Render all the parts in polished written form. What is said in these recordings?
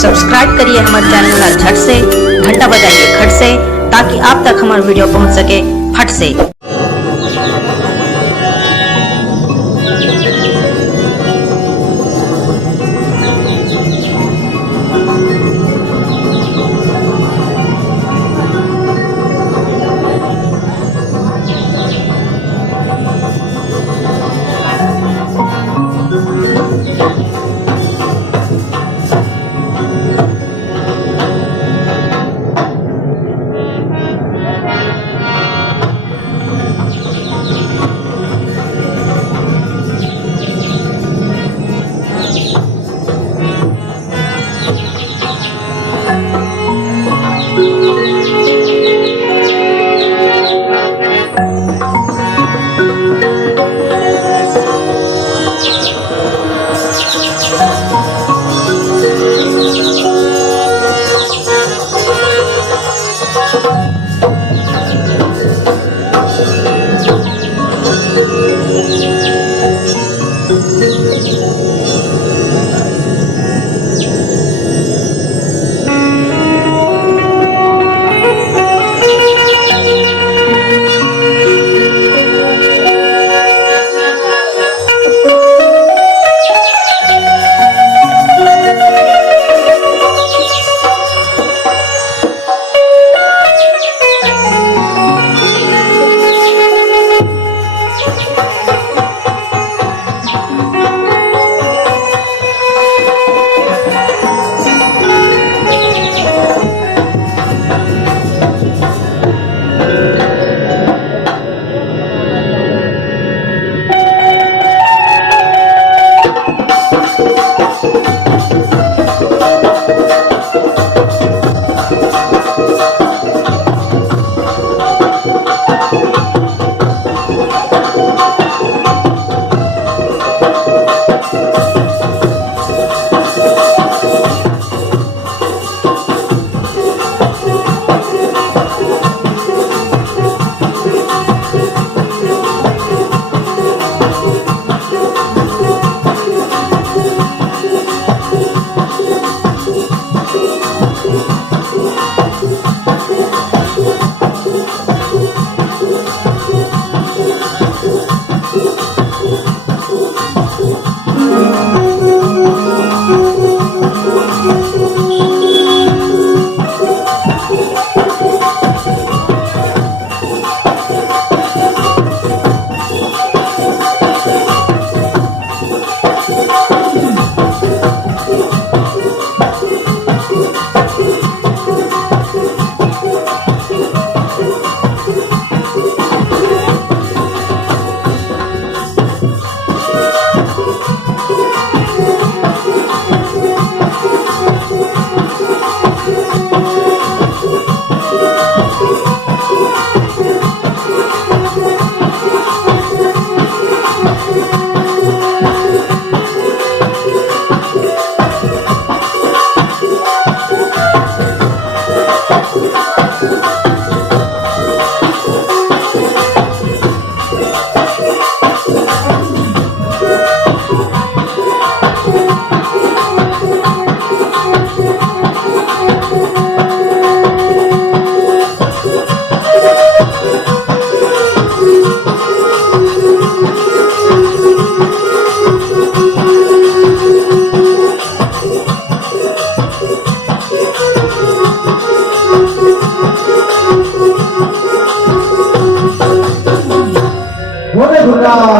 Subscribe करिए हमारे channel ला झट से, घंटा बजाइए खट से, ताकि आप तक हमारा वीडियो पहुंच सके फट से।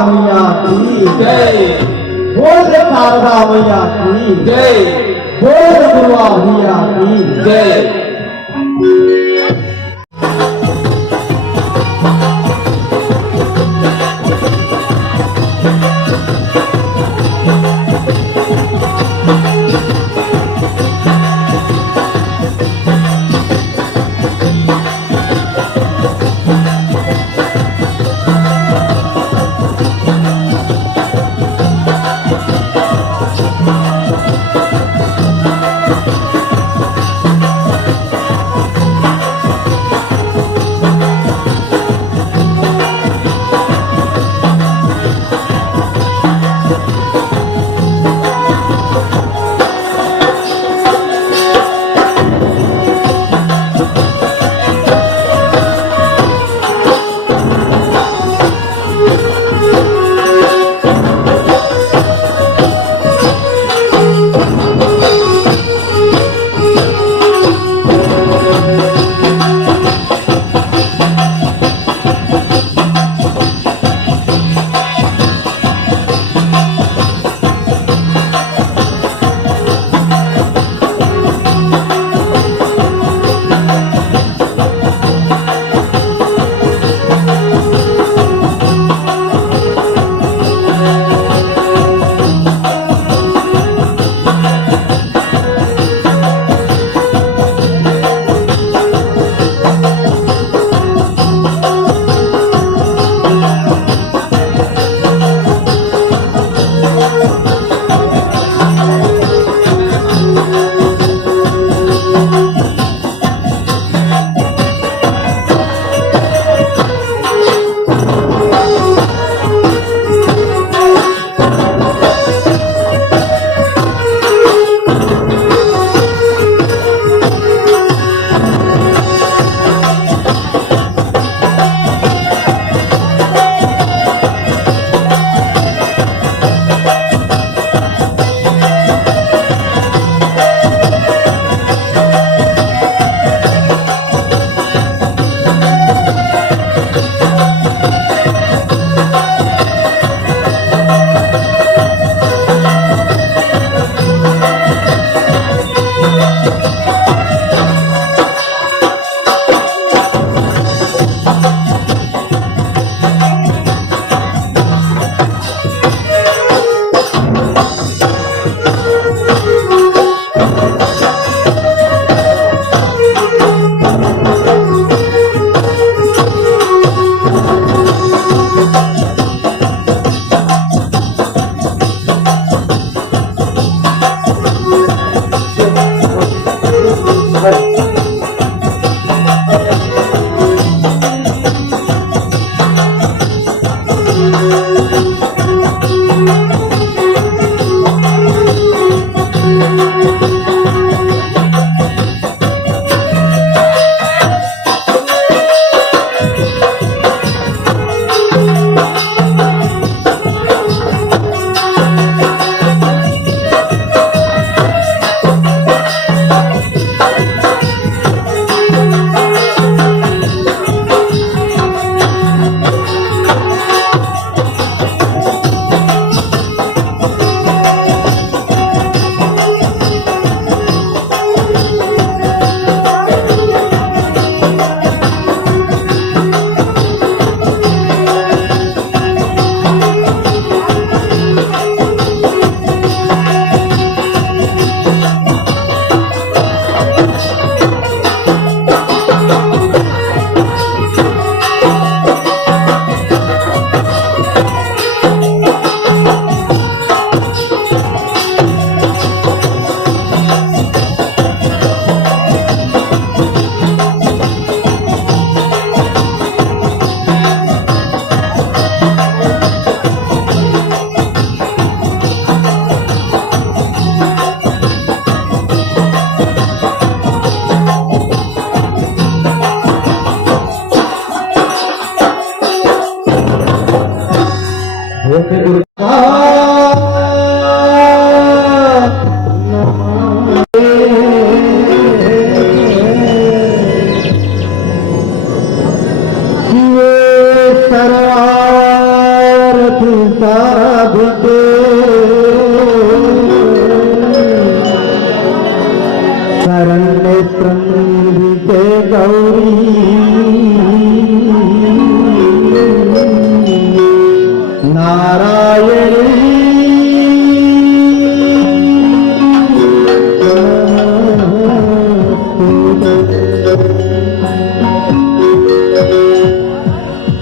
मैया की जय, बोल शारदा मैया की जय, बोल दुर्गा मैया की जय।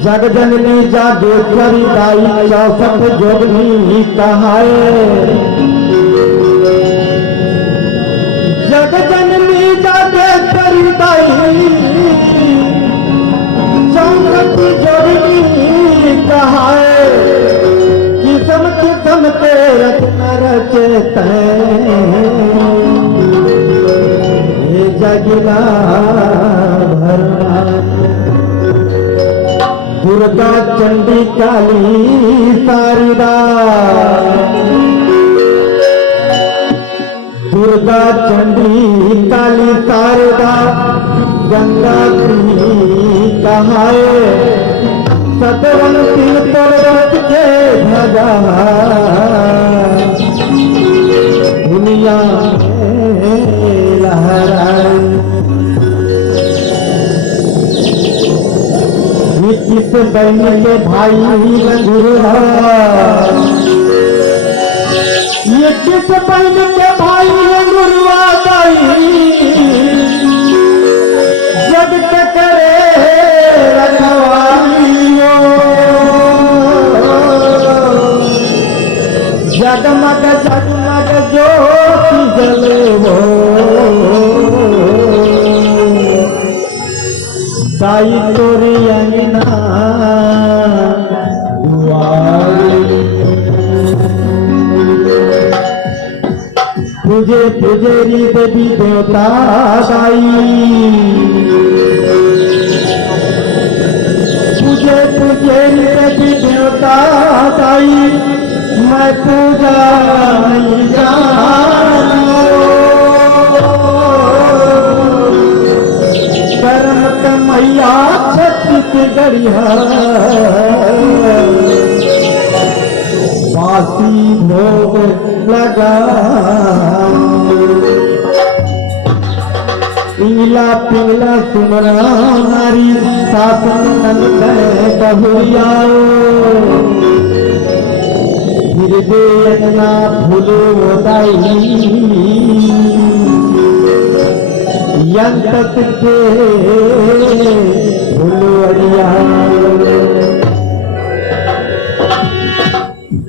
जगजननी जागेश्वरी दाई चौसठ जोगनी कहाए। जगजननी जागेश्वरी दाई चौसठ जोगनी कहाए। किस्म किस्म के रचना रचते ये जगला भरना। दुर्गा चंडी काली शारदा, दुर्गा चंडी काली शारदा गंगा कहाए। सतवन तिल पर्वत के ध्वजा दुनिया में लहराए। किस बहन के भाई रंगुरा, ये किस बहन के भाई रंगुरवा दाई जग के करे रखवालियो। जगमग जगमग ज्योति जले हो दाई तोरी अंगना तुझे पुजेरी देवी देवता दाई। तुझे पुजेरी देवी देवता दाई मैं पूजा नहीं जानो। कर्म मैया छत्तीसगढ़िया बासी भोग लगा। पीला पीला सुमरा नारी शासन बहुरिया। हृदय फूलो दाई यंत के फुलवरिया।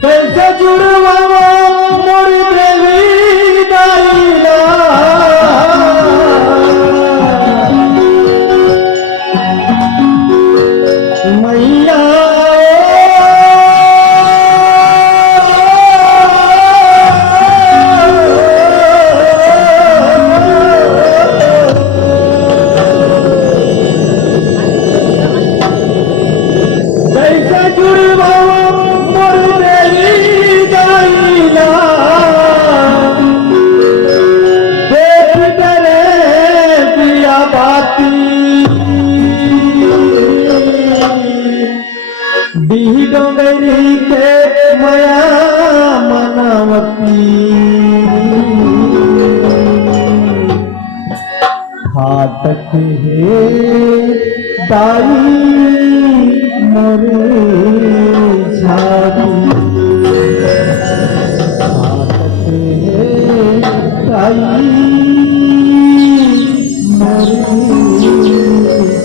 कैसे जुड़वा मोर देवी दाईला मैया। डी डोंगरी के मया मनावती फाटक है दाई मोरे छाती फाटक है दाई मोरे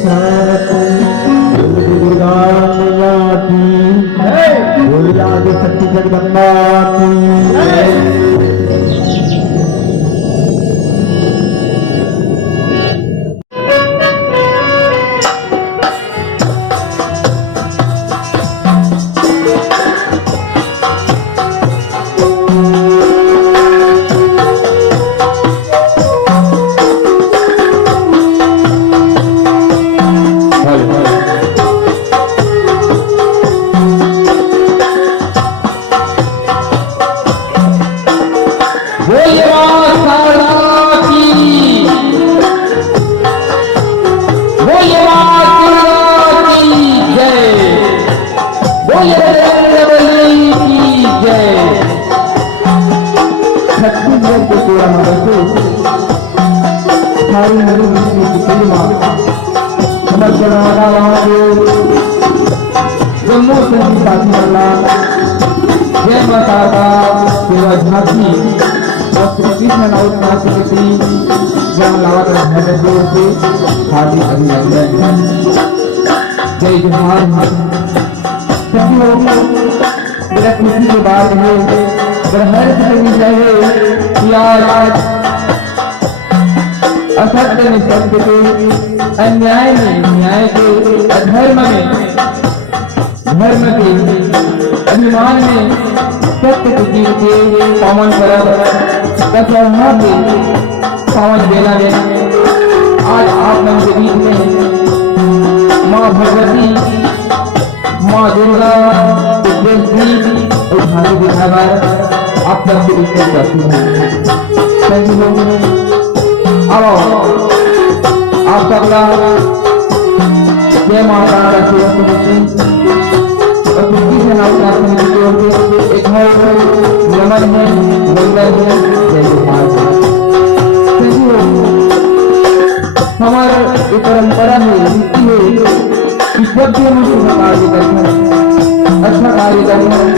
छाती बोल आगे सच्ची जगदम्बा की जम्मू संगीत जय माता का सेवा झांकी और श्री कृष्ण राउत नाचती जय लावत जोर से हार्दिक अभिनंदन जय जोहार सभी मेरा खुशी के बाद है हर कि आज असत्य में सत्य के अन्याय में न्याय के अधर्म में धर्म के अभिमान में सत्य के जीव के पावन परब दशहरा के पावन बेला में आज आप लोगों के बीच में माँ भगवती माँ दुर्गा और भानु दिखावर आप लोग के बीच में करती हैं। अब आप सबका जय माता राष्ट्रीय और किसी से नाम प्राप्त एक नमन है वंदन है जय जोहार। हमारा एक परंपरा है रीति है कि जब भी हम शुभ कार्य करते हैं अच्छा कार्य करते हैं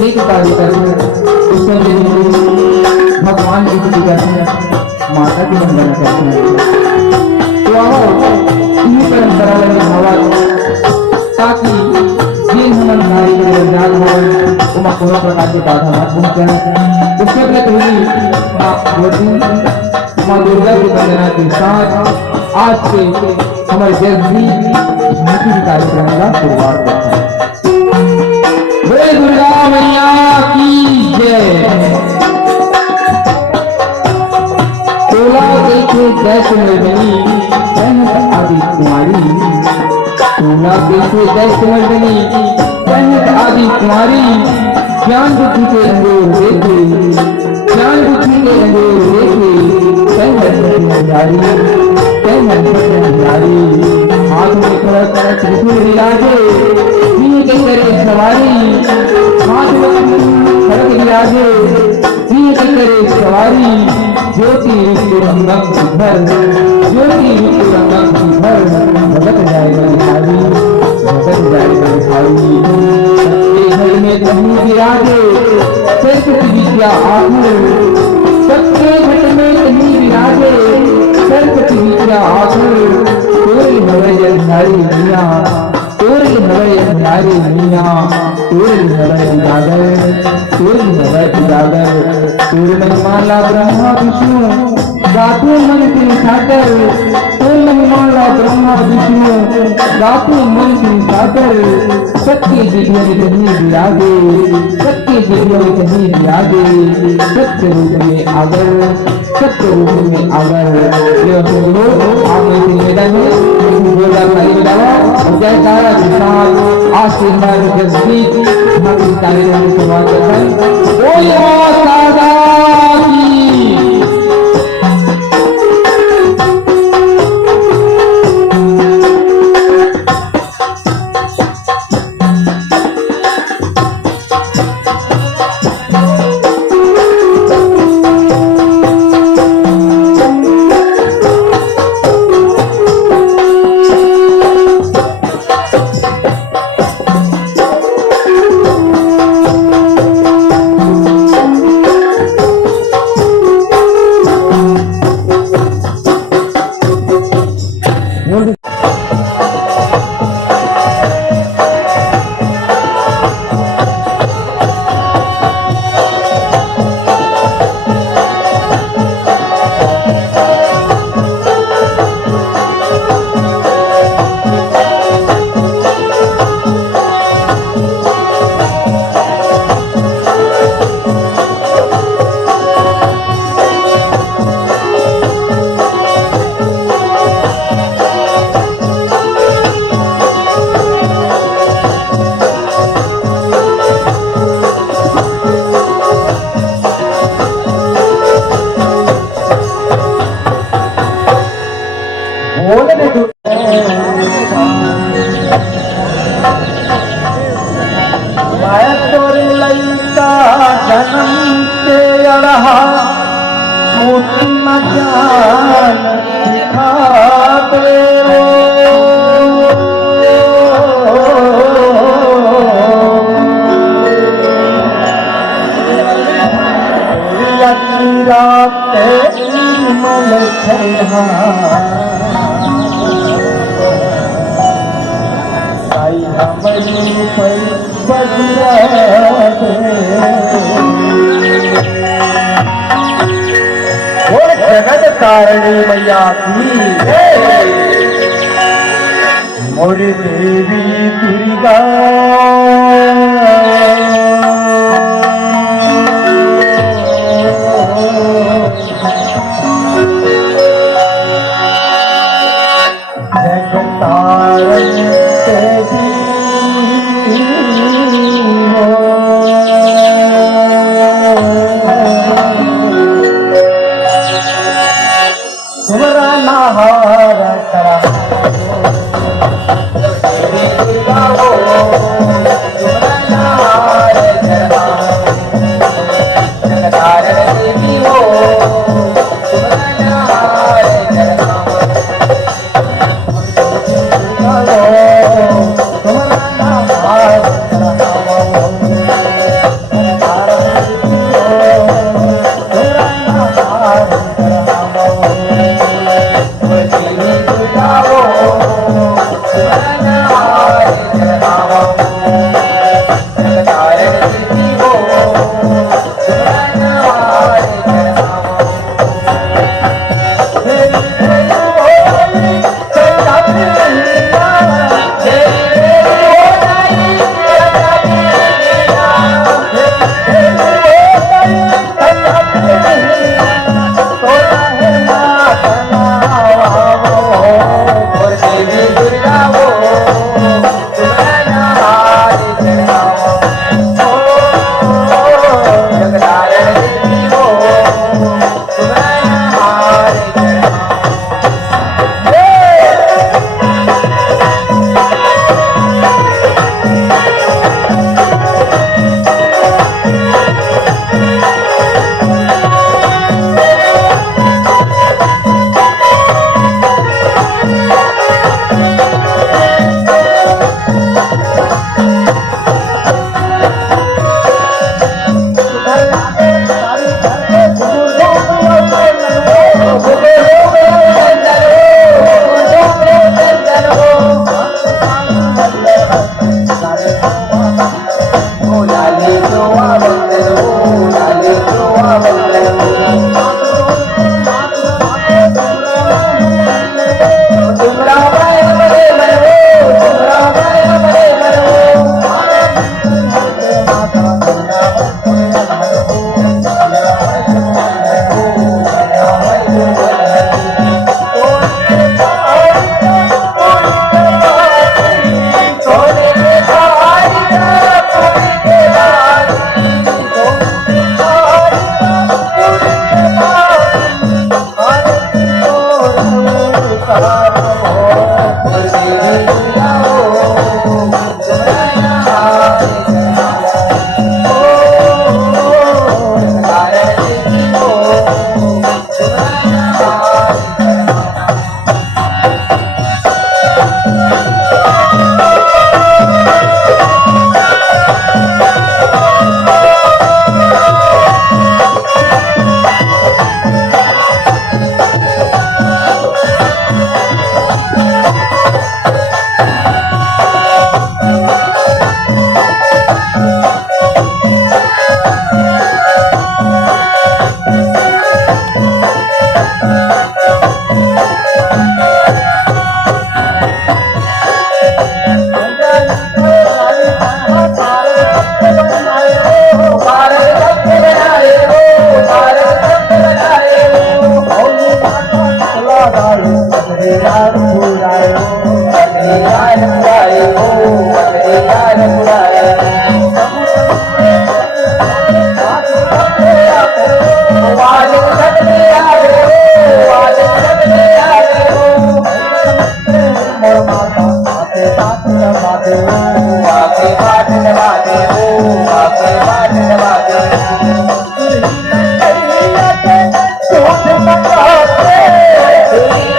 नेक कार्य करते हैं उसके लिए भगवान की स्तुति करते हैं माता की वंदना करते हैं। तो आओ इन्हीं परंपरा में भावा ताकि जिन हम नारी के निर्यात हो उमा कोनो प्रकार के बाधा मत पहुंचे। उसके पहले माँ भगवती माँ दुर्गा की वंदना के साथ आज से हमारे देश भी झांकी कार्यक्रम का शुरुआत करते हैं। जय दुर्गा मैया की जय। जैसे मर्दनी सहत आदि कुमारी सोना देखे जैसे मर्दनी सहत आदि कुमारी ज्ञान बुद्धि के अंगूर देखे ज्ञान बुद्धि के अंगूर देखे सहत हाथ में थोड़ा त्रिशूल विराजे सिंह के करे सवारी हाथ में खड़ग विराजे सिंह के करे सवारी ज्योति रंगम घर ज्योति रंगम घर भगत जाएगा बिहारी भगत जाएगा बिहारी सत्य घर में कहीं विराजे सरस्वती विद्या आखिर सत्य घर में कहीं विराजे सरस्वती विद्या आखिर तोरी भवे नारी मिया तोरी भवे नारी मिया तोरी भवे जागर तोरी भवे जागर तोरी महिमाला ब्रह्मा विष्णु गातु मन की सागर तोरी महिमाला ब्रह्मा विष्णु गातु मन की सागर सत्य जीवन में कहीं विरागे सत्य जीवन में कहीं विरागे सत्य रूप में आगर सत्य रूप में आगर ये सुनो आप में निवेदन है बोला खाली मिलावा और जयकारा के साथ आशीर्वाद के बीच हम कार्यक्रम की शुरुआत करते हैं। बोलिए माता की बोल दे तू मैं तोरे लइका जन्म के अड़हा मुठ न जान दिखावे रात मल छहा साई हमरी पर बजरा वो जगत तारणी मैया की मोरी देवी दुर्गा Oh Thank you.